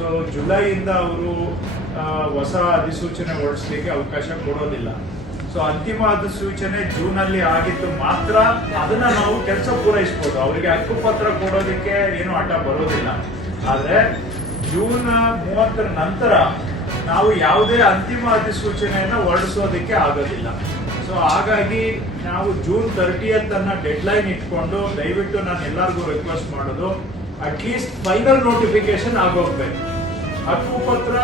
So ಜುಲೈಯಿಂದ ಅವರು ಹೊಸ ಅಧಿಸೂಚನೆ ಹೊರಡಿಸ್ಲಿಕ್ಕೆ ಅವಕಾಶ ಕೊಡೋದಿಲ್ಲ. ಸೊ ಅಂತಿಮ ಅಧಿಸೂಚನೆ ಜೂನಲ್ಲಿ ಆಗಿತ್ತು ಮಾತ್ರ ಅದನ್ನ ನಾವು ಕೆಲಸ ಪೂರೈಸಬಹುದು. ಅವರಿಗೆ ಹಕ್ಕುಪತ್ರ ಕೊಡೋದಕ್ಕೆ ಏನು ಅಡ್ಡ ಬರೋದಿಲ್ಲ. ಆದ್ರೆ ಜೂನ್ 30 ನಂತರ ನಾವು ಯಾವುದೇ ಅಂತಿಮ ಅಧಿಸೂಚನೆಯನ್ನ ಹೊರಡಿಸೋದಕ್ಕೆ ಆಗೋದಿಲ್ಲ. ಸೊ ಹಾಗಾಗಿ ನಾವು ಜೂನ್ 30th ಅನ್ನ ಡೆಡ್ ಲೈನ್ ಇಟ್ಕೊಂಡು ದಯವಿಟ್ಟು ನಾನು ಎಲ್ಲರಿಗೂ ರಿಕ್ವೆಸ್ಟ್ ಮಾಡೋದು, ಅಟ್ಲೀಸ್ಟ್ ಫೈನಲ್ ನೋಟಿಫಿಕೇಶನ್ ಆಗೋಗ್ಬೇಕು. ಹಕ್ಕುಪತ್ರ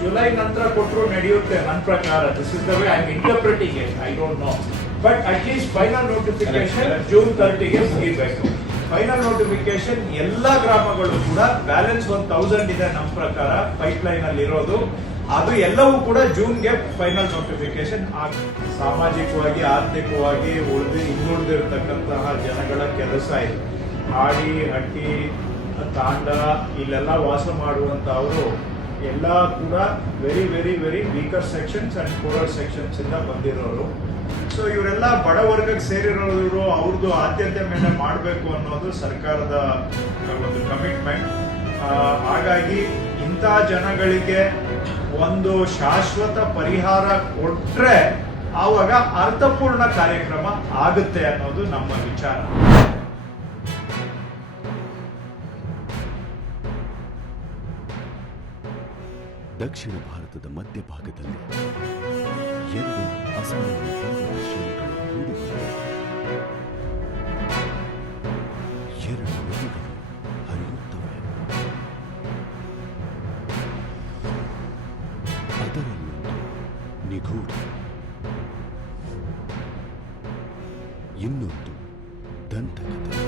ಜುಲೈ ನಂತರ ಕೊಟ್ಟರು ನಡೆಯುತ್ತೆ ನನ್ನ ಪ್ರಕಾರ. This is the way I am interpreting it, I don't know. But at least final notification June 30ಗೆ ಮುಗಿಬೇಕು. ಫೈನಲ್ ನೋಟಿಫಿಕೇಶನ್ ಎಲ್ಲ ಗ್ರಾಮಗಳು ಕೂಡ ಬ್ಯಾಲೆನ್ಸ್ 1000 ಇದೆ ನಮ್ಮ ಪ್ರಕಾರ ಪೈಪ್ ಲೈನ್ ಅಲ್ಲಿ ಇರೋದು. ಅದು ಎಲ್ಲವೂ ಕೂಡ ಜೂನ್ಗೆ ಫೈನಲ್ ನೋಟಿಫಿಕೇಶನ್ ಸಾಮಾಜಿಕವಾಗಿ ಆರ್ಥಿಕವಾಗಿ ಹಿಂದುಳಿದಿರ್ತಕ್ಕಂತಹ ಜನಗಳ ಕೆಲಸ ಇದೆ. ಹಾಡಿ ಹಟ್ಟಿ ತಾಂಡ ಇಲ್ಲೆಲ್ಲ ವಾಸ ಮಾಡುವಂತವರು ಎಲ್ಲ ಕೂಡ very very very weaker sections and poorer sections ಇಂದ ಬಂದಿರೋರು. ಸೊ ಇವರೆಲ್ಲ ಬಡ ವರ್ಗಕ್ಕೆ ಸೇರಿರೋರು, ಅವ್ರದ್ದು ಆದ್ಯತೆ ಮೇಲೆ ಮಾಡಬೇಕು ಅನ್ನೋದು ಸರ್ಕಾರದ ಒಂದು ಕಮಿಟ್ಮೆಂಟ್. ಹಾಗಾಗಿ ಇಂಥ ಜನಗಳಿಗೆ ಒಂದು ಶಾಶ್ವತ ಪರಿಹಾರ ಕೊಟ್ರೆ ಆವಾಗ ಅರ್ಥಪೂರ್ಣ ಕಾರ್ಯಕ್ರಮ ಆಗುತ್ತೆ ಅನ್ನೋದು ನಮ್ಮ ವಿಚಾರ. ದಕ್ಷಿಣ ಭಾರತದ ಮಧ್ಯಭಾಗದಲ್ಲಿ 2 ಅಸಾಮಾನ್ಯ ಪರ್ವತ ಶ್ರೇಣಿಗಳು ಕೂಡಿಬಂದು 2 ನದಿಗಳು ಹರಿಯುತ್ತವೆ. ಅದರಲ್ಲೊಂದು ನಿಗೂಢ, ಇನ್ನೊಂದು ದಂತಕಥೆ.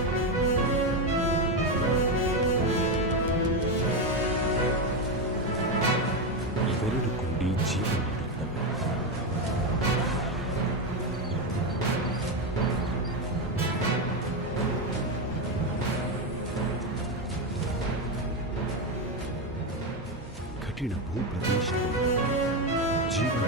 ಇವೆರಡು ಕೂಡಿ ಜೀವ ನೀಡುತ್ತವೆ. ಕಠಿಣ ಭೂಪ್ರದೇಶದಲ್ಲಿ ಜೀವನ